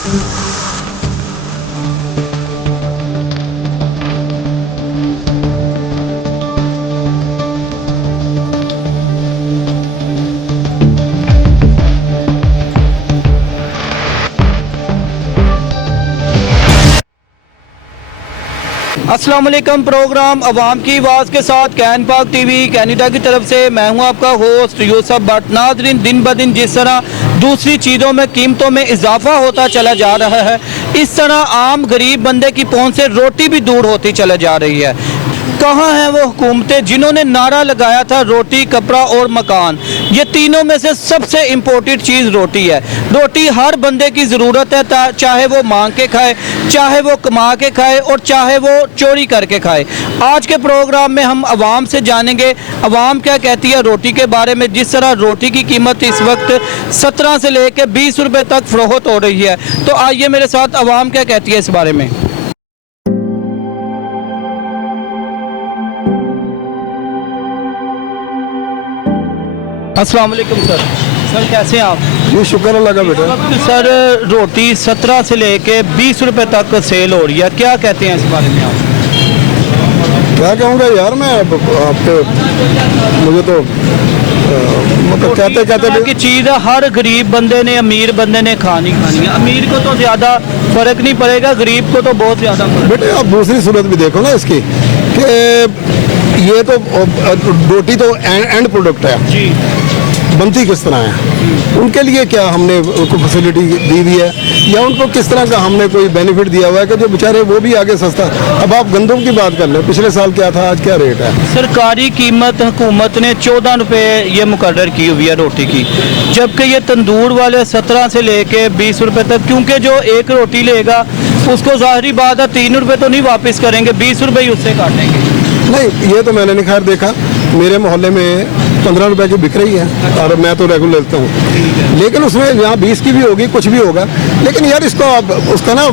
अस्सलाम वालेकुम। प्रोग्राम अवाम की आवाज़ के साथ कैन पाक टीवी कैनेडा की तरफ से मैं हूं आपका होस्ट यूसुफ भट्ट। नाज़रीन, दिन ब दिन जिस तरह दूसरी चीज़ों में कीमतों में इजाफा होता चला जा रहा है, इस तरह आम गरीब बंदे की पहुंच से रोटी भी दूर होती चले जा रही है। कहाँ हैं वो हुकूमतें जिन्होंने नारा लगाया था रोटी, कपड़ा और मकान। ये तीनों में से सबसे इम्पोर्टेंट चीज़ रोटी है। रोटी हर बंदे की ज़रूरत है, चाहे वो मांग के खाए, चाहे वो कमा के खाए और चाहे वो चोरी करके खाए। आज के प्रोग्राम में हम आवाम से जानेंगे आवाम क्या कहती है रोटी के बारे में। जिस तरह रोटी की कीमत इस वक्त 17 से लेकर 20 रुपये तक फ़रोख्त हो रही है, तो आइए मेरे साथ आवाम क्या कहती है इस बारे में। अस्सलाम वालेकुम सर। सर कैसे हैं आप? ये शुक्र अल्लाह का बेटा। सर रोटी 17 से लेके 20 रुपए तक सेल हो रही है, क्या कहते हैं इस बारे में आप? क्या कहूँगा यार मैं आपके, मुझे तो मतलब कहते कहते की चीज़ है, हर गरीब बंदे ने अमीर बंदे ने खानी है। अमीर को तो ज़्यादा फर्क नहीं पड़ेगा, गरीब को तो बहुत ज़्यादा। बेटे आप दूसरी सूरत भी देखो ना इसकी, कि ये तो रोटी तो एंड प्रोडक्ट है जी। बनती किस तरह है, उनके लिए क्या हमने उनको फैसिलिटी दी हुई है, या उनको किस तरह का हमने कोई बेनिफिट दिया हुआ है कि जो बेचारे वो भी आगे सस्ता। अब आप गंदम की बात कर लें, पिछले साल क्या था, आज क्या रेट है। सरकारी कीमत हुकूमत ने 14 रुपये ये मुकर्रर की हुई है रोटी की, जबकि ये तंदूर वाले 17 से लेके 20 रुपये तक। क्योंकि जो एक रोटी लेगा उसको ज़ाहिरी बात है 3 रुपये तो नहीं वापस करेंगे, 20 रुपये ही उससे काटेंगे। नहीं, ये तो मैंने नहीं खैर देखा, मेरे मोहल्ले में 15 रुपए की बिक रही है और मैं तो रेगुलर लेता हूँ, लेकिन उसमें यहाँ 20 की भी होगी, कुछ भी होगा। लेकिन यार इसको आप उसका ना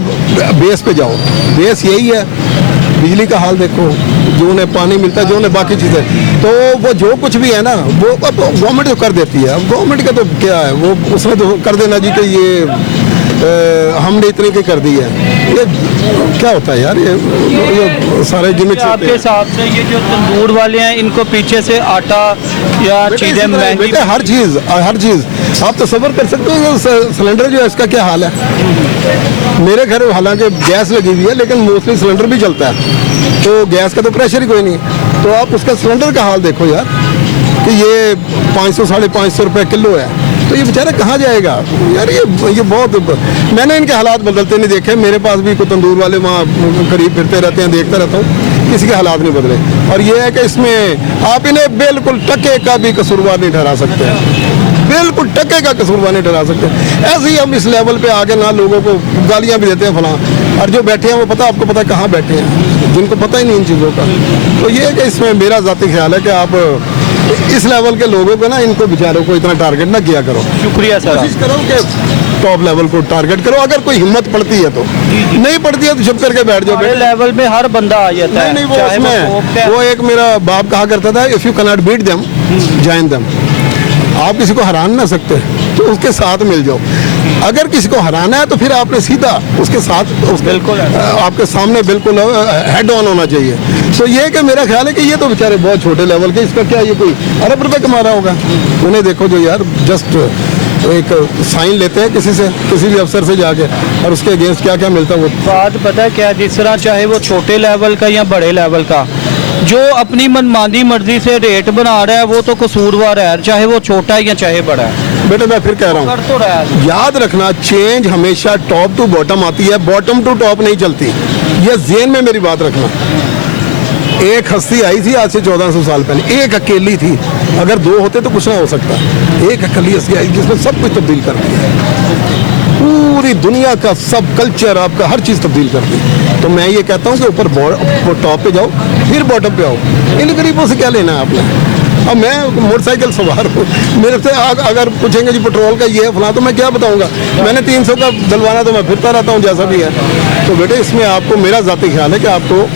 बेस पे जाओ, बेस यही है। बिजली का हाल देखो, जो उन्हें पानी मिलता है, जो उन्हें बाकी चीज़ें, तो वो जो कुछ भी है ना वो अब गवर्नमेंट तो कर देती है। अब गवर्नमेंट का तो क्या है, वो उसमें तो कर देना जी कि ये हमने इतने की कर दी है। ये क्या होता है यार, ये सारे गिमिक्स होते हैं। आपके हिसाब से ये जो तंदूर वाले हैं इनको पीछे से आटा या चीज़ें महंगी, हर चीज़ आप तसव्वुर कर सकते हो। सिलेंडर जो है इसका क्या हाल है। मेरे घर हालांकि गैस लगी हुई है, लेकिन मोस्टली सिलेंडर भी चलता है, तो गैस का तो प्रेशर ही कोई नहीं है। तो आप उसका सिलेंडर का हाल देखो यार, कि ये 500 साढ़े 500 रुपये किलो है, तो ये बेचारा कहाँ जाएगा यार। ये बहुत, मैंने इनके हालात बदलते नहीं देखे। मेरे पास भी कोई तंदूर वाले वहाँ करीब फिरते रहते हैं, देखता रहता हूँ, किसी के हालात नहीं बदले। और ये है कि इसमें आप इन्हें बिल्कुल टके का भी कसूरवार नहीं ठहरा सकते, बिल्कुल टके का कसूरवार नहीं ठहरा सकते। ऐसे ही हम इस लेवल पे आगे ना लोगों को गालियाँ भी देते हैं फलां, और जो बैठे हैं वो पता, आपको पता कहाँ बैठे हैं, जिनको पता ही नहीं इन चीज़ों का। तो ये है कि इसमें मेरा ज़ाती ख्याल है कि आप इस लेवल के लोगों को ना, इनको बेचारों को इतना टारगेट ना किया करो। शुक्रिया सर। कोशिश करो कि टॉप लेवल को टारगेट करो, अगर कोई हिम्मत पड़ती है तो। नहीं पड़ती है तो चुप करके बैठ जाओ। लेवल में हर बंदा आ जाता है। नहीं, वो उसमें वो एक मेरा बाप कहा करता था, if you can not beat them join them. आप किसी को हरा ना सकते तो उसके साथ मिल जाओ। अगर किसी को हराना है तो फिर आपने सीधा उसके साथ, बिल्कुल आपके सामने बिल्कुल हेड ऑन होना चाहिए। तो ये कि मेरा ख्याल है कि ये तो बेचारे बहुत छोटे लेवल के, इसका क्या, ये कोई अरब रुपए कमा रहा होगा। उन्हें देखो जो यार जस्ट एक साइन लेते हैं किसी से, किसी भी अफसर से जाके, और उसके अगेंस्ट क्या क्या मिलता है वो बात पता है क्या। जिस तरह चाहे वो छोटे लेवल का या बड़े लेवल का, जो अपनी मनमानी मर्जी से रेट बना रहा है वो तो कसूरवार है, चाहे वो छोटा है या चाहे बड़ा है। बेटे मैं फिर कह रहा हूँ, याद रखना चेंज हमेशा टॉप टू बॉटम आती है, बॉटम टू टॉप नहीं चलती। ये ज़हन में मेरी बात रखना। एक हस्ती आई थी आज से 1400 साल पहले, एक अकेली थी। अगर दो होते तो कुछ ना हो सकता। एक अकेली हस्ती आई जिसने सब कुछ तब्दील कर दिया, पूरी दुनिया का सब कल्चर, आपका हर चीज़ तब्दील कर दी। तो मैं ये कहता हूँ कि ऊपर टॉप पे जाओ, फिर बॉटम पे आओ। इन गरीबों से क्या लेना है आपने। अब मैं मोटरसाइकिल सवार हूँ, मेरे से अगर पूछेंगे जी पेट्रोल का ये है फला, तो मैं क्या बताऊँगा। मैंने 300 का डलवाना, तो मैं फिरता रहता हूँ जैसा भी है। तो बेटे इसमें आपको, मेरा ज़ाती ख्याल है कि आपको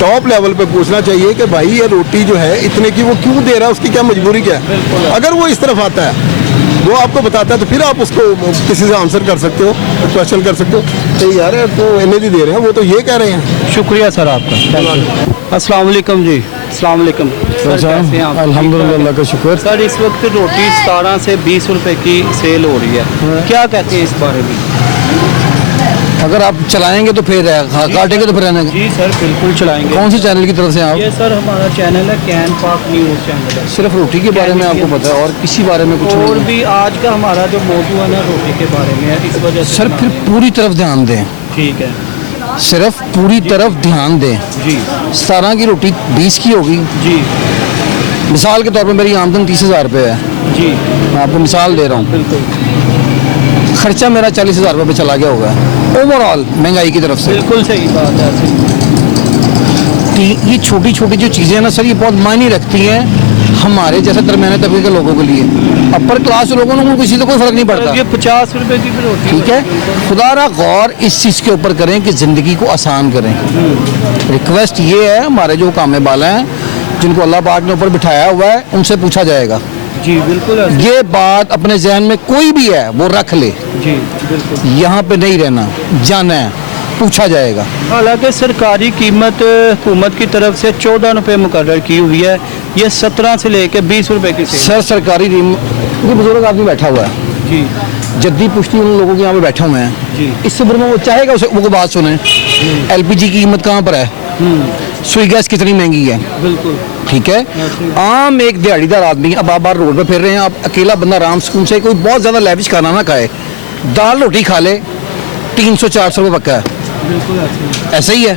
टॉप लेवल पे पूछना चाहिए कि भाई ये रोटी जो है इतने की वो क्यों दे रहा है, उसकी क्या मजबूरी क्या है। अगर वो इस तरफ आता है वो आपको बताता है, तो फिर आप उसको किसी से आंसर कर सकते हो, क्वेश्चन कर सकते हो। तो यार तो एनर्जी दे रहे हैं, वो तो ये कह रहे हैं। शुक्रिया सर आपका। अस्सलाम वालेकुम जी। अस्सलाम वालेकुम सर, कैसे हैं आप? अल्हम्दुलिल्लाह का शुक्र। सर इस वक्त रोटी 17 से 20 रुपए की सेल हो रही है, क्या कहते हैं इस बारे में? अगर आप चलाएंगे तो फिर काटेंगे तो फिर रहने जी सर बिल्कुल चलाएंगे। कौन सी चैनल की तरफ से आप? ये सर हमारा चैनल है कैन पाक न्यूज़ चैनल है। सिर्फ रोटी के बारे में आपको पता है और किसी बारे में कुछ और नहीं? भी आज का हमारा जो मौजू है ना रोटी के बारे में है, इस वजह से सर फिर पूरी तरफ ध्यान दें, ठीक है सिर्फ पूरी तरफ ध्यान दें। जी 17 की रोटी 20 की होगी। जी मिसाल के तौर पर मेरी आमदन 30,000 रुपये है, जी मैं आपको मिसाल दे रहा हूँ। बिल्कुल खर्चा मेरा 40,000 रुपये पे चला गया होगा ओवरऑल महंगाई की तरफ से। बिल्कुल सही बात है। ये छोटी छोटी जो चीज़ें हैं ना सर, ये बहुत मायने रखती हैं हमारे जैसे दरमियाने तबके के लोगों के लिए। अपर क्लास लोगों को किसी से कोई फर्क नहीं पड़ता। ये 50 रुपए की भी रोटी ठीक है, खुदा रा गौर इस चीज़ के ऊपर करें कि ज़िंदगी को आसान करें। रिक्वेस्ट ये है, हमारे जो कामे बाला हैं जिनको अल्लाह पाक ने ऊपर बिठाया हुआ है, उनसे पूछा जाएगा। जी बिल्कुल ऐसे। ये बात अपने जहन में कोई भी है वो रख ले, जी बिल्कुल। यहाँ पे नहीं रहना, जाना है, पूछा जाएगा। हालांकि सरकारी कीमत हुकूमत की तरफ से 14 रुपये मुकर्रर की हुई है, ये 17 से लेकर 20 रुपए की सेल। सर सरकारी ये बुजुर्ग आदमी बैठा हुआ है, जी जद्दी पुश्ती उन लोगों के यहाँ पे बैठे हुए हैं। जी इससे बुरा में वो चाहेगा उसे वो बात सुने। LPG की कीमत कहाँ पर है, सुई गैस कितनी महंगी है। बिल्कुल ठीक है, आम एक दिहाड़ीदार आदमी अब आप बार रोड पे फिर रहे हैं, आप अकेला बंदा आराम सुकून से कोई बहुत ज़्यादा लैविश खाना ना खाए, दाल रोटी खा ले, 300-400 रुपये पक्का है। बिल्कुल ऐसे। ऐसा ही है।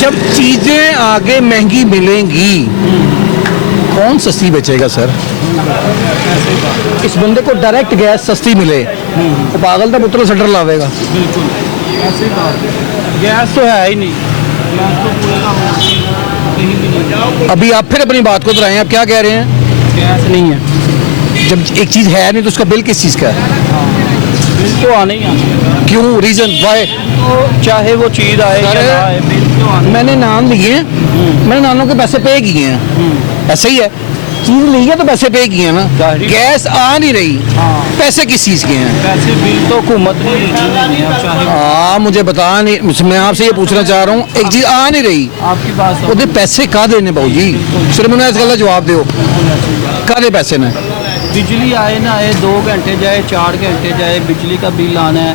जब चीज़ें आगे महंगी मिलेंगी कौन सस्ती बेचेगा सर? इस बंदे को डायरेक्ट गैस सस्ती मिले तो पागल था पुत्र सटर लावेगा। बिल्कुल ऐसे ही बात है। गैस तो है ही नहीं, गैस तो पूरे का कहीं भी नहीं। अभी आप फिर अपनी बात को दोहराएं, आप क्या कह रहे हैं? गैस नहीं है। जब एक चीज़ है नहीं तो उसका बिल किस चीज़ का है? बिल तो आना ही आना। क्यों, रीज़न वाई? तो चाहे वो चीज़ आए या ना आए, बिल तो आना। मैंने नाम लिए हैं, मैंने नानों के पैसे पे किए हैं, ऐसा ही है। चीज़ ली है तो पैसे पे किए हैं ना। जाहिर। गैस आ नहीं रही, हाँ। पैसे किस चीज़ के हैं? पैसे बिल तो हुकूमत ने देनी है, चाहे मुझे बता नहीं, मैं आपसे ये पूछना चाह रहा हूँ, एक चीज़ आ नहीं रही, आपकी बात ਉਹਦੇ पैसे का देने बाबू जी? सिर्फ मैंने इस गल का जवाब दो, का दे पैसे ने? बिजली आए ना आए, 2 घंटे जाए 4 घंटे जाए, बिजली का बिल आना है।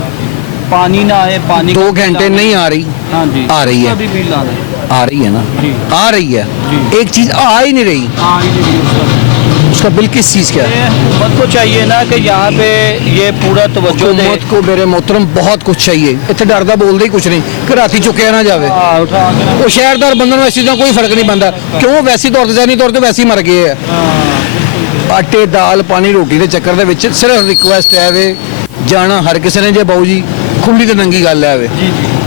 पानी ना आए, पानी 2 का बिल घंटे आना है। नहीं आ रही, हाँ जी आ रही है। उसका भी बिल आना है। आ रही है ना, जी। आ रही है। जी। एक चीज़ आ ही नहीं रही, हाँ ही नहीं उसका। उसका बिल किस चीज़ का है? ये हुकूमत को चाहिए ना कि यहाँ पे ये पूरा तवज्जो दे। हुकूमत को मेरे मोहतरम बहुत कुछ चाहिए, इतने डरदा बोलते ही कुछ नहीं कि राती चुक्या ना जावे। हाँ, उठा के। वो शहरदार बंदे वैसी तो कोई फर्क नहीं बनता, क्यों वैसी तौर ते जानी तौर ते वैसे ही मर गए है। आटे दाल पानी रोटी के चक्कर दे विच सिर्फ रिक्वेस्ट है वे जाना हर किसी ने, जे बाऊ जी खुली तो नंगी गल है वे,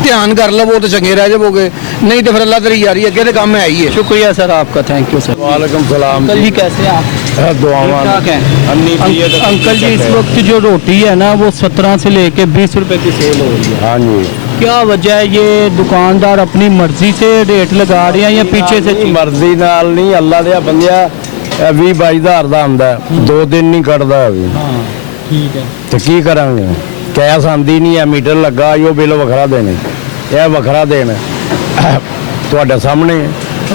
ध्यान कर लवो तो चंगे रह जाओगे, नहीं तो फिर अल्लाह तेरी यारी अगे तो काम है ही है। शुक्रिया सर आपका, थैंक यू सर। वालेकुम सलाम अंकल जी कैसे हैं आप? दुआवां ठीक है। अंकल जी इस वक्त जो रोटी है ना वो 17 से लेके 20 रुपए की सेल हो रही है, हाँ जी। क्या वजह है? ये दुकानदार अपनी मर्जी से रेट लगा रहे हैं या पीछे से चीज़? ਮਰਜ਼ੀ ਨਾਲ ਨਹੀਂ, ਅੱਲਾ ਦੇ ਬੰਦਿਆ 20-22 ਹਜ਼ਾਰ ਦਾ ਆਉਂਦਾ, 2 ਦਿਨ ਨਹੀਂ ਕੱਢਦਾ ਵੀ, हाँ ठीक है। ਤੇ ਕੀ ਕਰਾਂਗੇ? ਕੈਸ ਆਂਦੀ ਨਹੀਂ ਹੈ, ਮੀਟਰ ਲੱਗਾ, ਉਹ ਬਿੱਲ ਵੱਖਰਾ ਦੇਣੇ, ਇਹ ਵੱਖਰਾ ਦੇਣ ਤੁਹਾਡੇ ਸਾਹਮਣੇ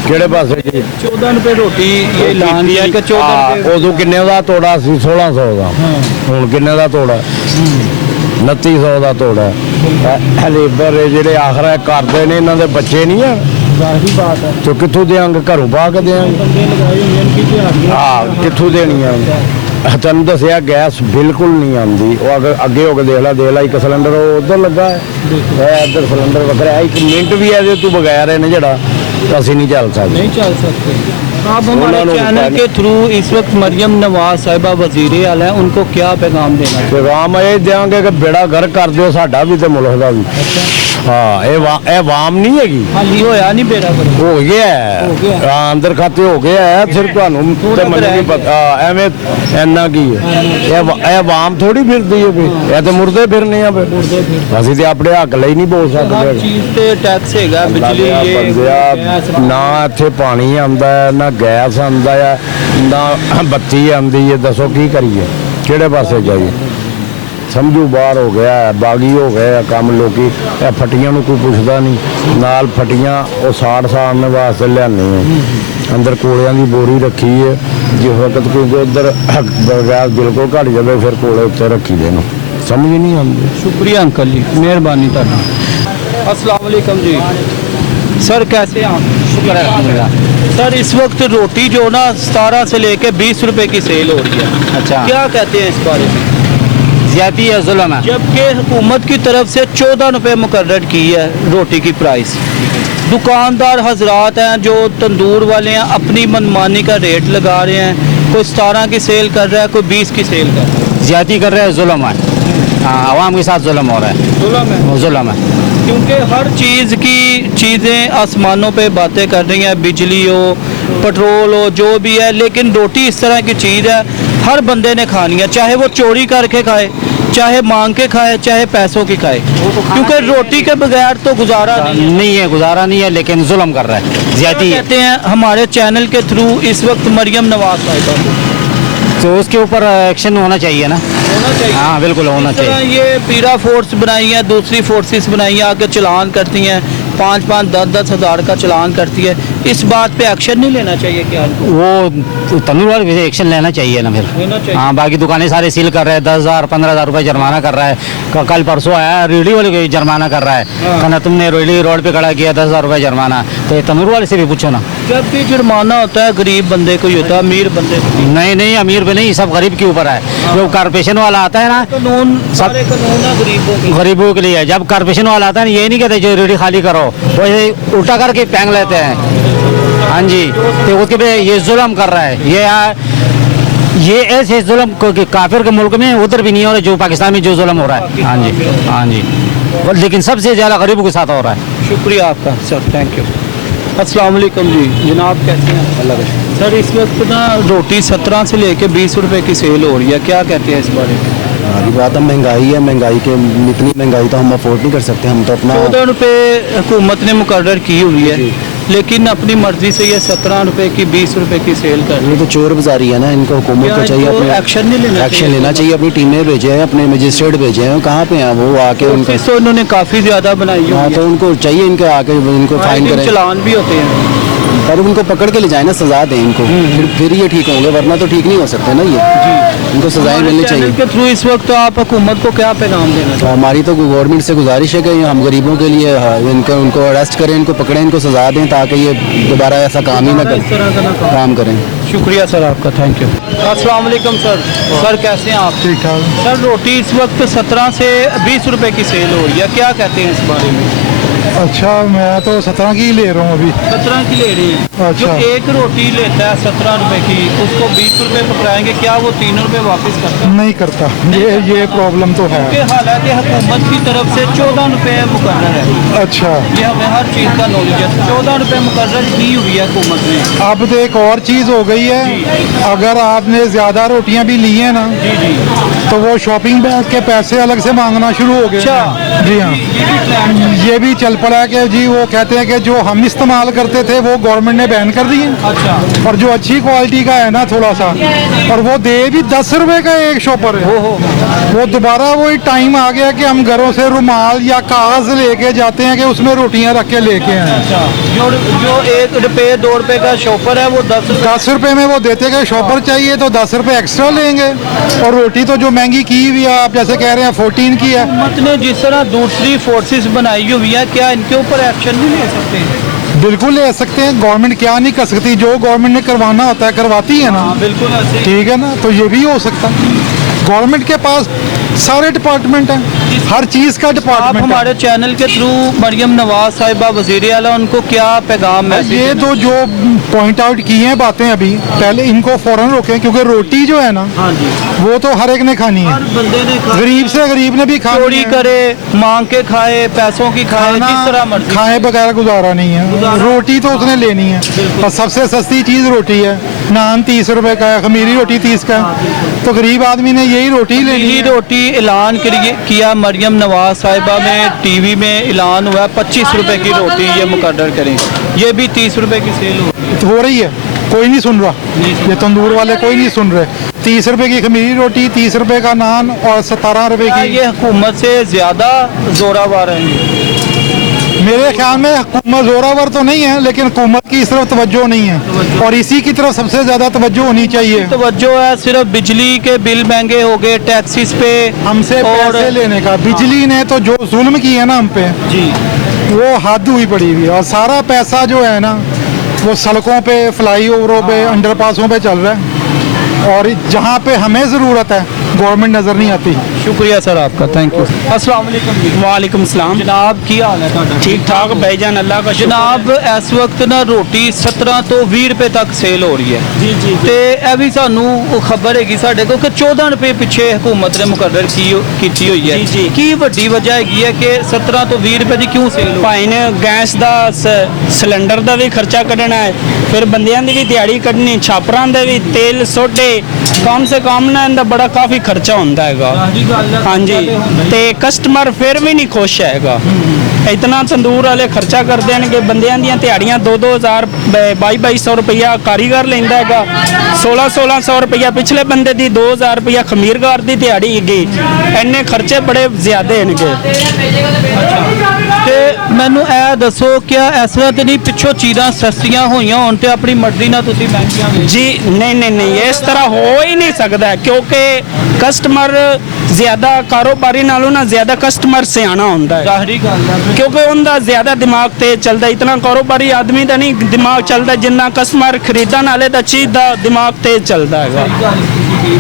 ਕਿਹੜੇ ਪਾਸੇ ਜੀ? 14 रुपए रोटी ये ऐलान किया कि 14 रुपए। ਉਦੋਂ ਕਿੰਨੇ ਦਾ ਤੋੜਾ ਸੀ? 1600 ਦਾ। ਹੁਣ ਕਿੰਨੇ ਦਾ ਤੋੜਾ? 2900 ਦਾ ਤੋੜਾ। ਲੇਬਰ ਜਿਹੜੇ ਆਖਰ ਕਰਦੇ ਨੇ, ਇਹਨਾਂ ਦੇ ਬੱਚੇ ਨਹੀਂ ਆ, जाहिर बात है। ਤੇ ਕਿੱਥੋਂ ਦੇਾਂਗੇ? ਘਰੋਂ ਪਾ ਕੇ ਦੇਾਂਗੇ। बंदे लगाए हुए हैं इनकी दिहाड़ियाँ। ਹਾਂ, ਕਿੱਥੋਂ ਦੇਣੀਆਂ? ਤੈਨੂੰ ਦੱਸਿਆ ਗੈਸ ਬਿਲਕੁਲ ਨਹੀਂ ਆਉਂਦੀ। ਉਹ ਅੱਗੇ ਹੋ ਕੇ ਦੇਖ ਲੈ ਇੱਕ ਸਿਲੰਡਰ ਉਹ ਉਧਰ ਲੱਗਾ ਹੈ, ਇਹ ਇੱਧਰ ਸਿਲੰਡਰ ਵੱਖਰਾ ਹੈ। ਇੱਕ ਮਿੰਟ ਵੀ ਇਹਦੇ ਤੂੰ ਬਗੈਰ ਇਹਨੇ ਜਿਹੜਾ ਅਸੀਂ ਨਹੀਂ ਚੱਲ ਸਕਦੇ। नहीं चल सकते। आप हमारे उन्होंने चैनल बताया। के थ्रू इस वक्त मरियम नवाज साहिबा वजीर आला है, उनको क्या पैगाम देना है? ਪੈਗਾਮ ਇਹ ਦਿਆਂਗੇ ਕਿ ਬੇੜਾ ਗਰ ਕਰ ਦਿਓ ਸਾਡਾ ਵੀ ਤੇ ਮੁਲਕ ਦਾ ਵੀ। ਹਾਂ, ਇਹ ਵਾਮ ਨਹੀਂ ਹੈਗੀ, हाली होया नहीं बेड़ा करो। ਹੋ ਗਿਆ ਹੈ। ਹੋ ਗਿਆ। ਹਾਂ, ਅੰਦਰ ਖਾਤੇ ਹੋ ਗਿਆ ਹੈ, ਸਿਰ ਤੁਹਾਨੂੰ ਤੇ ਮੈਨੂੰ ਨਹੀਂ ਪਤਾ ਐਵੇਂ ਇੰਨਾ ਕੀ ਹੈ। ਇਹ ਵਾਮ ਥੋੜੀ ਫਿਰਦੀ ਹੈ ਵੀ, ਇਹ ਤੇ ਮੁਰਦੇ ਫਿਰਨੇ ਆ ਫਿਰ। ਅਸੀਂ ਤੇ ਆਪਣੇ ਹੱਕ ਲਈ ਨਹੀਂ ਬੋਲ हर ਸਕਦੇ। चीज पे टैक्स हैगा, बिजली ये ਬੰਦਿਆ, गैस। ਨਾ ਇੱਥੇ ਪਾਣੀ ਆਉਂਦਾ ਹੈ, ਨਾ ਗੈਸ ਆਉਂਦਾ ਹੈ, ਨਾ ਬੱਤੀ ਆਉਂਦੀ ਹੈ, ਦੱਸੋ ਕੀ ਕਰੀਏ? ਕਿਹੜੇ ਪਾਸੇ ਜਾਈਏ ਸਮਝੂ ਬਾਹਰ ਹੋ ਗਿਆ ਬਾਗੀ ਹੋ ਗਿਆ ਕੰਮ ਲੋਕੀ ਇਹ ਫਟੀਆਂ ਨੂੰ ਕੋਈ ਪੁੱਛਦਾ ਨਹੀਂ ਨਾਲ ਫਟੀਆਂ ਉਹ ਸਾੜਨ ਵਾਸਤੇ ਲਿਆਉਂਦੇ ਆ ਅੰਦਰ ਕੋਲਿਆਂ ਦੀ ਬੋਰੀ ਰੱਖੀ ਹੈ ਜਿਸ ਵਕਤ ਕੋਈ ਉਧਰ ਬਗੈਰ ਬਿਲਕੁਲ ਘਟ ਜਾਵੇ ਫਿਰ ਕੋਲੇ ਉੱਤੇ ਰੱਖੀ ਦੇ ਨੂੰ समझ ही नहीं आती। शुक्रिया अंकल जी, मेहरबानी करना। अस्सलाम वालेकुम जी सर, कैसे हैं आप? शुक्र है अल्हम्दुलिल्लाह। सर इस वक्त रोटी जो ना 17 से लेके 20 रुपए की सेल हो रही है, अच्छा, क्या कहते हैं इस बारे में? ज्यादती है, जुल्म है। जबकि हुकूमत की तरफ से 14 रुपए मुकर्रर की है रोटी की प्राइस। दुकानदार हजरात हैं जो तंदूर वाले हैं अपनी मनमानी का रेट लगा रहे हैं, कोई 17 की सेल कर रहा है, कोई 20 की सेल कर रहा है। ज्यादती कर रहे हैं, जुल्म है। हाँ, आवाम के साथ जुल्म हो रहा है, जुल्म है, जुल्म है। क्योंकि हर चीज़ की चीज़ें आसमानों पे बातें कर रही हैं, बिजली हो, पेट्रोल हो, जो भी है, लेकिन रोटी इस तरह की चीज़ है हर बंदे ने खानी है, चाहे वो चोरी करके खाए, चाहे मांग के खाए, चाहे पैसों की खाए, क्योंकि रोटी के बगैर तो गुजारा नहीं है, गुजारा नहीं है, लेकिन जुल्म कर रहा है, ज्यादती है। कहते हैं हमारे चैनल के थ्रू इस वक्त मरियम नवाज साहिबा तो उसके ऊपर एक्शन होना चाहिए ना। होना चाहिए। हाँ बिल्कुल होना इस तरह चाहिए। ये पीरा फोर्स बनाई है, दूसरी फोर्सेस बनाई है, आके चलान करती हैं, 5-5, 10-10 हज़ार का चलान करती है। इस बात पे एक्शन नहीं लेना चाहिए क्या? वो तंदूर वाले पे एक्शन लेना चाहिए ना फिर। लेना चाहिए। हाँ, बाकी दुकानें सारे सील कर रहे हैं, 10,000 15,000 रुपए जुर्माना कर रहा है। कल परसों आया रेडी वाले को जुर्माना कर रहा है, कहना तुमने रेडी रोड पे खड़ा किया, 10,000 रुपए जुर्माना। तो ये तंदूर वाले से भी पूछो ना। जब भी जुर्माना होता है गरीब बंदे को ही होता है, अमीर बंदे को नहीं। नहीं नहीं, अमीर पे नहीं, सब गरीब के ऊपर है। जो कारपोरेशन वाला आता है ना, कानून सारे कानून है गरीबों के। गरीबों के लिए है। जब कारपोरेशन वाला आता है ना, ये नहीं कहते जो रेडी खाली करो, वो उल्टा करके फेंक लेते हैं। हाँ जी, तो उसके पे ये जुल्म कर रहा है। ये ऐसे जुल्म को काफिर के मुल्क में उधर भी नहीं हो रहा जो पाकिस्तान में जो जुल्म हो रहा है। हाँ जी, हाँ जी, लेकिन सबसे ज़्यादा गरीबों के साथ हो रहा है। शुक्रिया आपका सर, थैंक यू। अस्सलाम वालेकुम जी जनाब, कैसे हैं? अल्लाह का शुक्र। सर इस वक्त ना रोटी 17 से लेके 20 रुपए की सेल हो रही है, क्या कहते हैं इस बारे में? सारी बात है, महंगाई है, महंगाई के इतनी महंगाई तो हम अफोर्ड नहीं कर सकते, हम तो अपना 14 रुपए हुकूमत ने मुकर्रर की हुई है, लेकिन अपनी मर्जी से ये 17 रुपए की 20 रुपए की सेल कर रही है। ये तो चोर बाजारी है ना, इनको हुकूमत क्या को चाहिए इनको अपने एक्शन नहीं लेना एक्शन चाहिए? लेना चाहिए। अपनी टीमें भेजे हैं, अपने मजिस्ट्रेट भेजे हैं, कहाँ पे हैं वो आके उनको, कोशिश तो उन्होंने काफ़ी ज़्यादा बनाई हाँ हुई तो है, उनको चाहिए इनके आके इनको फाइन करें, चलान भी होते हैं। पर उनको पकड़ के ले जाए ना, सजा दें इनको, फिर ये ठीक होंगे, वरना तो ठीक नहीं हो सकते ना ये। इनको सजाएं मिलनी चैनल चाहिए। के थ्रू इस वक्त आप हुकूमत को क्या पैगाम देना तो हमारी तो गवर्नमेंट से गुजारिश है कि हम गरीबों के लिए इनको उनको अरेस्ट करें, इनको पकड़ें, इनको सजा दें, ताकि ये दोबारा ऐसा काम ही ना इस तरह का ना करें, काम करें। शुक्रिया सर आपका, थैंक यू। अस्सलाम वालेकुम सर, सर कैसे हैं आप? ठीक ठाक। सर रोटी इस वक्त 17 से 20 रुपए की सेल हो रही है, क्या कहते हैं इस बारे में? अच्छा, मैं तो 17 की ही ले रहा हूँ अभी। 17 की ले रही हैं। अच्छा। जो एक रोटी लेता है 17 रुपए की, उसको 20 रुपए पकड़ाएंगे, क्या वो 3 रुपए वापस करता है? नहीं करता, ये प्रॉब्लम तो है। क्योंकि हालांकि हुकूमत की तरफ से 14 रुपए मुकर्रर है। अच्छा, ये हमें हर चीज़ का नॉलेज है, 14 रुपए मुकर्रर की हुई है हुकूमत ने। अब तो एक और चीज़ हो गई है, अगर आपने ज़्यादा रोटियां भी ली हैं ना, जी जी, तो वो शॉपिंग बैग के पैसे अलग से मांगना शुरू हो गए। अच्छा। जी हाँ, ये भी ट्रेंड है। ये भी चल पड़ा है कि जी वो कहते हैं कि जो हम इस्तेमाल करते थे वो गवर्नमेंट ने बैन कर दिए, अच्छा, और जो अच्छी क्वालिटी का है ना थोड़ा सा, और वो दे भी 10 रुपए का एक शॉपर है। वो दोबारा वही टाइम आ गया कि हम घरों से रुमाल या कागज लेके जाते हैं कि उसमें रोटियां रख के लेके आए। अच्छा, जो 1 रुपए 2 रुपए का शॉपर है वो 10 रुपए 10 रुपए में वो देते कि शॉपर चाहिए तो 10 रुपए एक्स्ट्रा लेंगे, और रोटी तो जो महंगी की हुई है, आप जैसे कह रहे हैं 14 की है। हुकूमत ने जिस तरह दूसरी फोर्सेस बनाई हुई है, क्या इनके ऊपर एक्शन नहीं ले सकते? बिल्कुल ले सकते हैं, गवर्नमेंट क्या नहीं कर सकती, जो गवर्नमेंट ने करवाना होता है करवाती है ना। हाँ बिल्कुल ऐसे। ठीक है ना, तो ये भी हो सकता है। गवर्नमेंट के पास सारे डिपार्टमेंट हैं, हर चीज़ का आप डिपार्टमेंट है। हमारे चैनल के थ्रू मरियम नवाज साहिबा वज़ीर आला, उनको क्या पैगाम है? ये तो जो पॉइंट आउट की हैं बातें अभी, पहले इनको फौरन रोकें, क्योंकि रोटी जो है ना हाँ जी, वो तो हर एक ने खानी है, हर बंदे ने गरीब से गरीब ने भी खानी चोरी है। करे, मांग के खाए, पैसों की खाए, जिस तरह मर्जी खाए बगैर गुजारा नहीं है, रोटी तो उसने लेनी है, और सबसे सस्ती चीज़ रोटी है। नान 30 रुपए का है, खमीरी रोटी 30 का है, तो गरीब आदमी ने यही रोटी लेनी यही है। रोटी ऐलान किया मरियम नवाज साहिबा में, टीवी में ऐलान हुआ 25 रुपए की रोटी ये मुकर्रर करें, ये भी 30 रुपए की सेल हो। हो रही है, कोई नहीं सुन रहा, ये तंदूर वाले कोई नहीं सुन रहे। 30 रुपए की खमीरी रोटी, 30 रुपए का नान और 17 रुपए क्या की। ये हुकूमत से ज़्यादा जोरावर है? मेरे ख्याल में हुकूमत जोरावर तो नहीं है, लेकिन हुकूमत की इस तरफ तवज्जो नहीं है और इसी की तरफ सबसे ज़्यादा तवज्जो होनी चाहिए। तवज्जो है सिर्फ बिजली के बिल महंगे हो गए, टैक्सीज पे हमसे और पैसे लेने का। बिजली ने तो जो जुल्म किया ना हम पे, जी वो हद हुई पड़ी हुई है और सारा पैसा जो है ना वो सड़कों पे, फ्लाईओवरों पे, अंडरपासों पे चल रहा है और जहाँ पे हमें ज़रूरत है गवर्नमेंट नज़र नहीं आती। शुक्रिया सर आपका, थैंक यू। अस्सलाम वालेकुम जी। वालेकुम सलाम। जनाब की हाल है ਤੁਹਾਡਾ? ठीक ठाक भाईजान, अल्लाह का शुक्र जनाब इस वक्त ना रोटी 17 ਤੋਂ 20 ਰੁਪਏ ਤੱਕ ਸੇਲ ਹੋ ਰਹੀ ਹੈ जी जी ਤੇ ਇਹ ਵੀ ਸਾਨੂੰ ਖਬਰ ਹੈਗੀ ਸਾਡੇ ਕੋਲ ਕਿ 14 ਰੁਪਏ ਪਿੱਛੇ ਹਕੂਮਤ ਨੇ ਮੁਕਰਰ ਕੀਤੀ ਹੋਈ ਹੈ। ਜੀ, ਜੀ। ਕੀ ਵੱਡੀ ਵਜ੍ਹਾ ਹੈਗੀ ਹੈ ਕਿ 17 ਤੋਂ 20 ਰੁਪਏ ਦੀ ਕਿਉਂ ਸੇਲ ਹੋ ਭਾਈ ਨੇ ਗੈਸ ਦਾ ਸਿਲੰਡਰ ਦਾ ਵੀ ਖਰਚਾ ਕੱਢਣਾ ਹੈ, ਫਿਰ ਬੰਦਿਆਂ ਦੀ ਵੀ ਦਿਹਾੜੀ ਕੱਢਣੀ, ਛਾਪਰਾਂ ਦੇ ਵੀ ਤੇਲ ਸੋਡੇ, ਕਮ ਸੇ ਕਮ ਨਾ ਇਹਦਾ ਬੜਾ ਕਾਫੀ ਖਰਚਾ ਹੁੰਦਾ ਹੈਗਾ। ਹਾਂਜੀ ਤੇ ਕਸਟਮਰ ਫਿਰ ਵੀ ਨਹੀਂ ਖੁਸ਼ ਹੈਗਾ। इतना तंदूर वाले खर्चा करते हैं कि बंदियां दियां दिहाड़ियां 2-2 2200 रुपया कारीगर लेंदा हैगा, 1600 रुपया पिछले बंदे दी, 2000 रुपया खमीरगार दी दिहाड़ी हैगी। इन्ने खर्चे बड़े ज्यादा हैं। ਤੇ ਮੈਨੂੰ ਇਹ ਦੱਸੋ ਕਿ ਇਸ ਤਰ੍ਹਾਂ ਤੇ ਨਹੀਂ ਪਿੱਛੋਂ ਚੀਜ਼ਾਂ ਸਸਤੀਆਂ ਹੋਈਆਂ ਹੋਣ ਤੇ ਆਪਣੀ ਮਰਜ਼ੀ ਨਾਲ ਤੁਸੀਂ ਮਹਿੰਗੀਆਂ जी नहीं इस तरह हो ही नहीं सकता, क्योंकि कस्टमर ज्यादा कारोबारी नालों ना ज्यादा कस्टमर सियाना होता है, ਜ਼ਾਹਰੀ ਗੱਲ ਹੈ क्योंकि उनका ज्यादा दिमाग तेज चलता। इतना कारोबारी आदमी का नहीं दिमाग चलता जिन्ना कस्टमर खरीदने वाले का चीज का दिमाग तेज चलता है।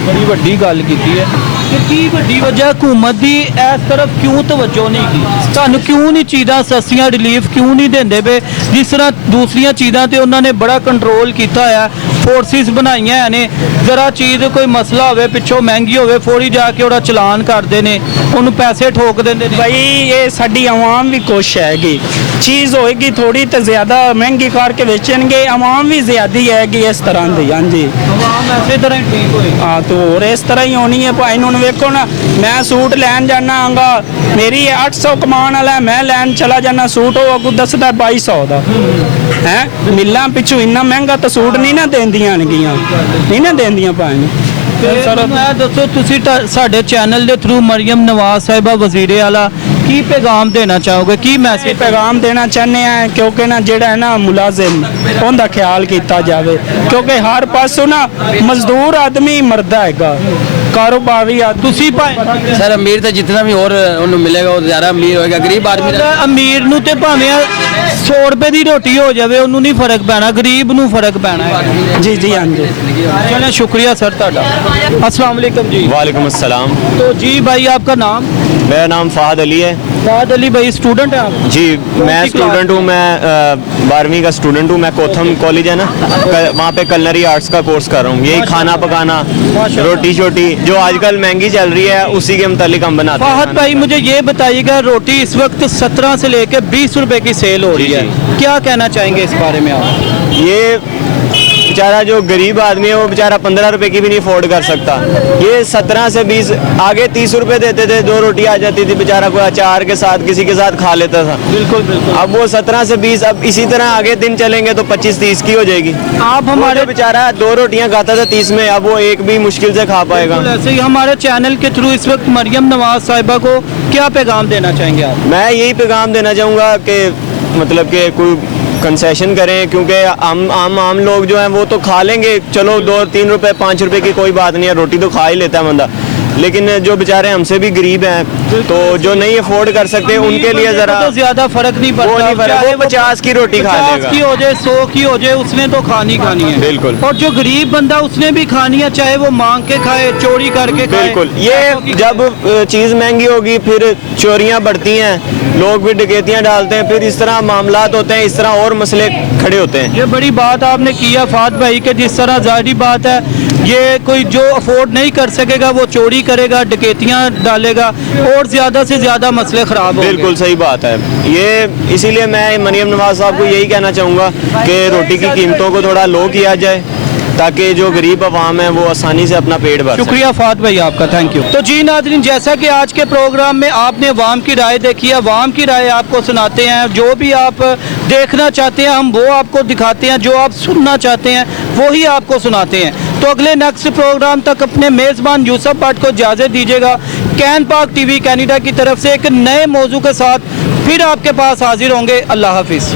ਬੜੀ ਵੱਡੀ ਗੱਲ ਕੀਤੀ ਹੈ ਕਿ ਕੀ ਵੱਡੀ ਵਜ੍ਹਾ ਹਕੂਮਤ ਦੀ ਇਸ ਤਰਫ ਕਿਉਂ ਤਵੱਜੋ ਨਹੀਂ ਕੀ? ਤੁਹਾਨੂੰ ਕਿਉਂ ਨਹੀਂ ਚੀਜ਼ਾਂ ਸਸਤੀਆਂ ਰਿਲੀਫ ਕਿਉਂ ਨਹੀਂ ਦਿੰਦੇ ਪਏ? ਜਿਸ ਤਰ੍ਹਾਂ ਦੂਸਰੀਆਂ ਚੀਜ਼ਾਂ ਤੇ ਉਹਨਾਂ ਨੇ ਬੜਾ ਕੰਟਰੋਲ ਕੀਤਾ ਹੋਇਆ, ਫੋਰਸਿਸ ਬਣਾਈਆਂ ਨੇ, ਜ਼ਰਾ ਚੀਜ਼ ਕੋਈ ਮਸਲਾ ਹੋਵੇ ਪਿੱਛੋਂ ਮਹਿੰਗੀ ਹੋਵੇ ਫੌਰੀ ਜਾ ਕੇ ਉਹਦਾ ਚਲਾਨ ਕਰਦੇ ਨੇ, ਉਹਨੂੰ ਪੈਸੇ ਠੋਕ ਦਿੰਦੇ ਨੇ। भाई ये साड़ी आवाम भी खुश हैगी, चीज़ होएगी थोड़ी तो ज़्यादा महंगी करके बेचेंगे, आवाम भी ज़्यादा हैगी इस तरह की। हाँ जी ਆਵਾਮ ਐਸੇ ਤਰ੍ਹਾਂ ਹੀ ਠੀਕ ਹੋਏ। हाँ तो और इस तरह ही होनी है भाई। ਹੁਣ ਵੇਖੋ ਨਾ, मैं सूट लैन जाना आंगा, मेरी 800 कमान वाला मैं लैन चला जाना, सूट वो अगू दसदा 2200 का है। मिलां पिछू इन्ना महंगा तो सूट नहीं ना देंदियां नगियां, नहीं ना देंदियां भाई। ਸਰ ਮੈਂ ਦੱਸੋ ਤੁਸੀਂ ਸਾਡੇ ਚੈਨਲ ਦੇ ਥਰੂ ਮਰੀਮ ਨਵਾਜ਼ ਸਾਹਿਬਾ ਵਜ਼ੀਰੇ ਆਲਾ ਕੀ ਪੈਗਾਮ ਦੇਣਾ ਚਾਹੋਗੇ, ਕੀ ਮੈਸੇਜ पैगाम देना चाहते हैं? क्योंकि ना जेड़ा है ना मुलाजिम उनका ख्याल किया जाए, क्योंकि हर पासों ना मजदूर आदमी मरदा हैगा, कारोबारी आदमी। ਤੁਸੀਂ ਭਾਵੇਂ सर अमीर तो जितना भी और उन्हें मिलेगा वो ज़्यादा अमीर होएगा, गरीब आदमी ਤਾਂ ਅਮੀਰ ਨੂੰ ਤੇ ਭਾਵੇਂ 100 ਰੁਪਏ ਦੀ ਰੋਟੀ ਹੋ ਜਾਵੇ ਉਹਨੂੰ ਨਹੀਂ ਫਰਕ ਪੈਣਾ, ਗਰੀਬ ਨੂੰ ਫਰਕ ਪੈਣਾ ਹੈ। जी जी हाँ जी। चलें शुक्रिया सर ਤੁਹਾਡਾ। अस्सलाम वालेकुम जी। वालेकुम अस्सलाम। तो जी भाई आपका नाम? मेरा नाम फ़हद अली है। फहद अली भाई स्टूडेंट है आप? जी मैं सी स्टूडेंट हूँ, मैं 12वीं का स्टूडेंट हूँ। मैं कोथम कॉलेज है ना, वहाँ पे कलनरी आर्ट्स का कोर्स कर रहा हूँ। यही खाना पकाना, रोटी शोटी जो आजकल महंगी चल रही है उसी के मुतालिक हम बनाते हैं। फहद भाई मुझे ये बताइएगा, रोटी इस वक्त 17 से लेकर 20 रुपए की सेल हो रही जी, है, क्या कहना चाहेंगे इस बारे में आप? ये बेचारा जो गरीब आदमी है वो बेचारा 15 रुपए की भी नहीं अफोर्ड कर सकता। ये 17 से 20, आगे 30 रुपए देते थे, 2 रोटी आ जाती थी, बेचारा कोई अचार के साथ किसी के साथ खा लेता था। बिल्कुल बिल्कुल। अब वो 17 से 20, अब इसी तरह आगे दिन चलेंगे तो 25-30 की हो जाएगी। आप हमारे हमारे बेचारा 2 रोटियां खाता था 30 में, अब वो एक भी मुश्किल से खा पाएगा। ऐसे ही हमारे चैनल के थ्रू इस वक्त मरियम नवाज साहिबा को क्या पैगाम देना चाहेंगे आप? मैं यही पैगाम देना चाहूँगा कि मतलब कि कोई कंसेशन करें, क्योंकि आम लोग जो हैं वो तो खा लेंगे, चलो 2-3 रुपए 5 रुपए की कोई बात नहीं है, रोटी तो खा ही लेता है बंदा, लेकिन जो बेचारे हमसे भी गरीब हैं तो जो नहीं अफोर्ड कर सकते उनके लिए ज़रा तो ज्यादा फर्क नहीं पड़ता, वो नहीं फर्क, चाहे वो 50 की रोटी खा 50 लेगा। की हो जाए 100 की हो जाए उसने तो खानी है। बिल्कुल। और जो गरीब बंदा उसने भी खानी है, चाहे वो मांग के खाए, चोरी करके खाए। बिल्कुल। ये जब चीज़ महंगी होगी फिर चोरियां बढ़ती हैं, लोग भी डकैतियां डालते हैं, फिर इस तरह मामलात होते हैं, इस तरह और मसले खड़े होते हैं। ये बड़ी बात आपने किया फहद भाई के, जिस तरह जाहिर बात है ये कोई जो अफोर्ड नहीं कर सकेगा वो चोरी करेगा, डकैतियां डालेगा और ज़्यादा से ज़्यादा मसले ख़राब होंगे। बिल्कुल सही बात है। ये इसीलिए मैं मरियम नवाज साहब को यही कहना चाहूँगा कि रोटी की कीमतों को थोड़ा लो किया जाए ताकि जो गरीब आवाम है वो आसानी से अपना पेट भर सके। शुक्रिया फहद भाई आपका, थैंक यू। तो जी नाज़रीन, जैसा कि आज के प्रोग्राम में आपने अवाम की राय देखी है, अवाम की राय आपको सुनाते हैं, जो भी आप देखना चाहते हैं हम वो आपको दिखाते हैं, जो आप सुनना चाहते हैं वो ही आपको सुनाते हैं। तो अगले नेक्स्ट प्रोग्राम तक अपने मेज़बान यूसुफ भट्ट को इजाज़त दीजिएगा। कैन पाक टीवी कैनेडा की तरफ से एक नए मौजू के साथ फिर आपके पास हाजिर होंगे। अल्लाह हाफिज़।